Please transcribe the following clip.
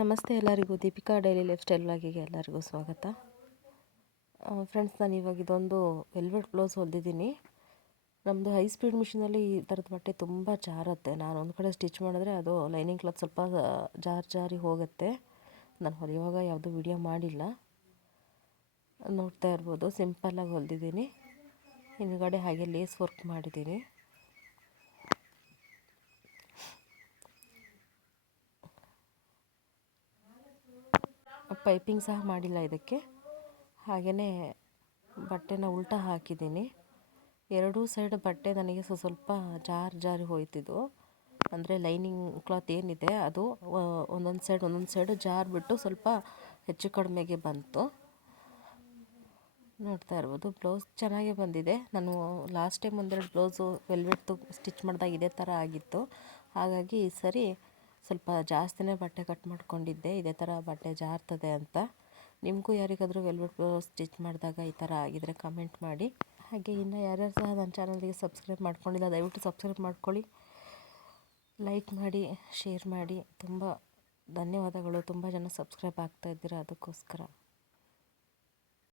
ನಮಸ್ತೆ ಎಲ್ಲರಿಗೂ. Deepika daily life style ವ್ಲಾಗಿಗೆ ಎಲ್ಲರಿಗೂ ಸ್ವಾಗತ. ಫ್ರೆಂಡ್ಸ್, ನಾನು ಇವಾಗ ಇದೊಂದು ವೆಲ್ವೆಟ್ ಬ್ಲೌಸ್ ಹೊಲಿದಿದ್ದೀನಿ. ನಮ್ಮದು ಹೈ ಸ್ಪೀಡ್ ಮಿಷಿನಲ್ಲಿ ಈ ಥರದ ಬಟ್ಟೆ ತುಂಬ ಜಾರುತ್ತೆ. ನಾನು ಒಂದು ಕಡೆ ಸ್ಟಿಚ್ ಮಾಡಿದ್ರೆ ಅದು ಲೈನಿಂಗ್ ಕ್ಲಾತ್ ಸ್ವಲ್ಪ ಜಾರಿ ಹೋಗುತ್ತೆ. ನಾನು ಹೊಲಿಯುವಾಗ ಯಾವುದೂ ವಿಡಿಯೋ ಮಾಡಿಲ್ಲ, ನೋಡ್ತಾ ಇರ್ಬೋದು. ಸಿಂಪಲ್ಲಾಗಿ ಹೊಲಿದಿದ್ದೀನಿ. ಹಿಂದುಗಡೆ ಹಾಗೆ ಲೇಸ್ ವರ್ಕ್ ಮಾಡಿದ್ದೀನಿ. ಪೈಪಿಂಗ್ ಸಹ ಮಾಡಿಲ್ಲ ಇದಕ್ಕೆ. ಹಾಗೆಯೇ ಬಟ್ಟೆನ ಉಲ್ಟಾ ಹಾಕಿದ್ದೀನಿ. ಎರಡೂ ಸೈಡ್ ಬಟ್ಟೆ ನನಗೆ ಸ್ವಲ್ಪ ಜಾರಿ ಹೋಯ್ತಿದ್ದು. ಅಂದರೆ ಲೈನಿಂಗ್ ಕ್ಲಾತ್ ಏನಿದೆ ಅದು ಒಂದೊಂದು ಸೈಡು ಜಾರಿಬಿಟ್ಟು ಸ್ವಲ್ಪ ಹೆಚ್ಚು ಕಡಿಮೆಗೆ ಬಂತು. ನೋಡ್ತಾ ಇರ್ಬೋದು. ಬ್ಲೌಸ್ ಚೆನ್ನಾಗೇ ಬಂದಿದೆ. ನಾನು ಲಾಸ್ಟ್ ಟೈಮ್ ಒಂದೆರಡು ಬ್ಲೌಸು ವೆಲ್ವೆಟ್ದು ಸ್ಟಿಚ್ ಮಾಡಿದಾಗ ಇದೇ ಥರ ಆಗಿತ್ತು. ಹಾಗಾಗಿ ಈ ಸರಿ ಸ್ವಲ್ಪ ಜಾಸ್ತಿನೇ ಬಟ್ಟೆ ಕಟ್ ಮಾಡ್ಕೊಂಡಿದ್ದೆ, ಇದೇ ಥರ ಬಟ್ಟೆ ಜಾರ್ತದೆ ಅಂತ. ನಿಮಗೂ ಯಾರಿಗಾದರೂ ವೆಲ್ವೆಟ್ ಬ್ಲೌಸ್ ಸ್ಟಿಚ್ ಮಾಡಿದಾಗ ಈ ಥರ ಆಗಿದರೆ ಕಮೆಂಟ್ ಮಾಡಿ. ಹಾಗೆ ಇನ್ನು ಯಾರ್ಯಾರು ಸಹ ನನ್ನ ಚಾನಲ್ಗೆ ಸಬ್ಸ್ಕ್ರೈಬ್ ಮಾಡ್ಕೊಂಡಿಲ್ಲ, ದಯವಿಟ್ಟು ಸಬ್ಸ್ಕ್ರೈಬ್ ಮಾಡ್ಕೊಳ್ಳಿ, ಲೈಕ್ ಮಾಡಿ, ಶೇರ್ ಮಾಡಿ. ತುಂಬ ಧನ್ಯವಾದಗಳು. ತುಂಬ ಜನ ಸಬ್ಸ್ಕ್ರೈಬ್ ಆಗ್ತಾಯಿದ್ದೀರಾ, ಅದಕ್ಕೋಸ್ಕರ.